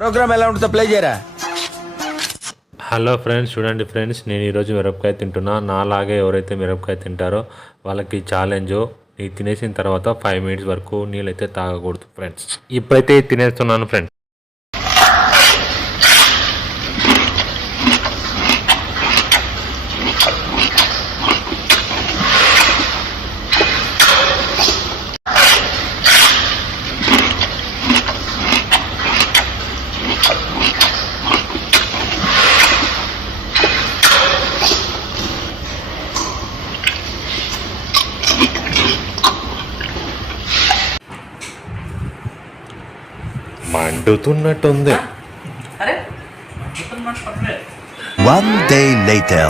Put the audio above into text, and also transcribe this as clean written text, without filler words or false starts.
Programme ఎలా ఉంటుందో play చేయరా. హలో ఫ్రెండ్స్, చూడండి ఫ్రెండ్స్, నేను ఈరోజు మిరపకాయ తింటున్నా. నాలాగే ఎవరైతే మిరపకాయ తింటారో వాళ్ళకి ఛాలెంజ్. ఇది తినేసిన తర్వాత 5 minutes వరకు నీళ్ళు అయితే తాగకూడదు ఫ్రెండ్స్. ఇప్పుడైతే తినేస్తున్నాను ఫ్రెండ్స్. మండుతున్నట్టుంది. One day later.